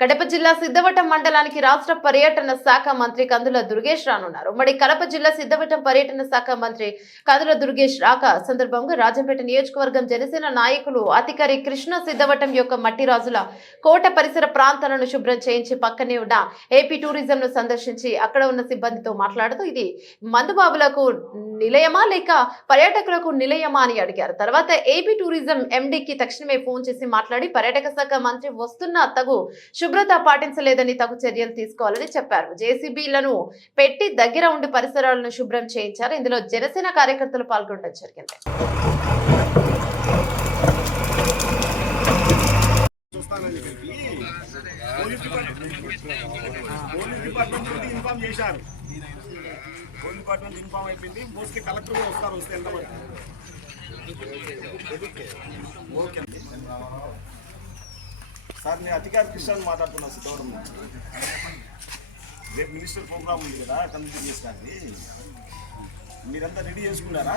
కడప జిల్లా సిద్ధవటం మండలానికి రాష్ట్ర పర్యటన శాఖ మంత్రి కందుల దుర్గేష్ రానున్నారు. మరి కడప జిల్లా సిద్ధవటం పర్యటన శాఖ మంత్రి కందుల దుర్గేష్ రాక సందర్భంగా రాజంపేట నియోజకవర్గం జనసేన నాయకులు అధికారి కృష్ణ సిద్ధవటం యొక్క మట్టి రాజుల కోట పరిసర ప్రాంతాలను శుభ్రం చేయించి పక్కనే ఉన్న ఏపీ టూరిజం ను సందర్శించి అక్కడ ఉన్న సిబ్బందితో మాట్లాడుతూ ఇది మందుబాబులకు నిలయమా లేక పర్యాటకులకు నిలయమా అని అడిగారు. తర్వాత ఏపీ టూరిజం ఎండీకి తక్షణమే ఫోన్ చేసి మాట్లాడి పర్యాటక శాఖ మంత్రి వస్తున్న తగు శుభ్రత పాటించలేదని తగు చర్యలు తీసుకోవాలని చెప్పారు. జేసీబీలను పెట్టి దగ్గర ఉండి పరిసరాలను శుభ్రం చేయించారు. ఇందులో జనసేన కార్యకర్తలు పాల్గొనడం జరిగింది. చూస్తానని చెప్పి పోలీస్ డిపార్ట్మెంట్ నుండి చేశారు పోలీస్ డిపార్ట్మెంట్ అయిపోయింది మోస్ట్లీ కలెక్టర్ కూడా వస్తారు వస్తే ఓకే సార్ నేను అధికారి కృష్ణ మాట్లాడుతున్నా సిద్ధవరం రేపు మినిస్టర్ ప్రోగ్రామ్ ఉంది కదా కమిటీ చేసుకోండి మీరంతా రెడీ చేసుకున్నారా?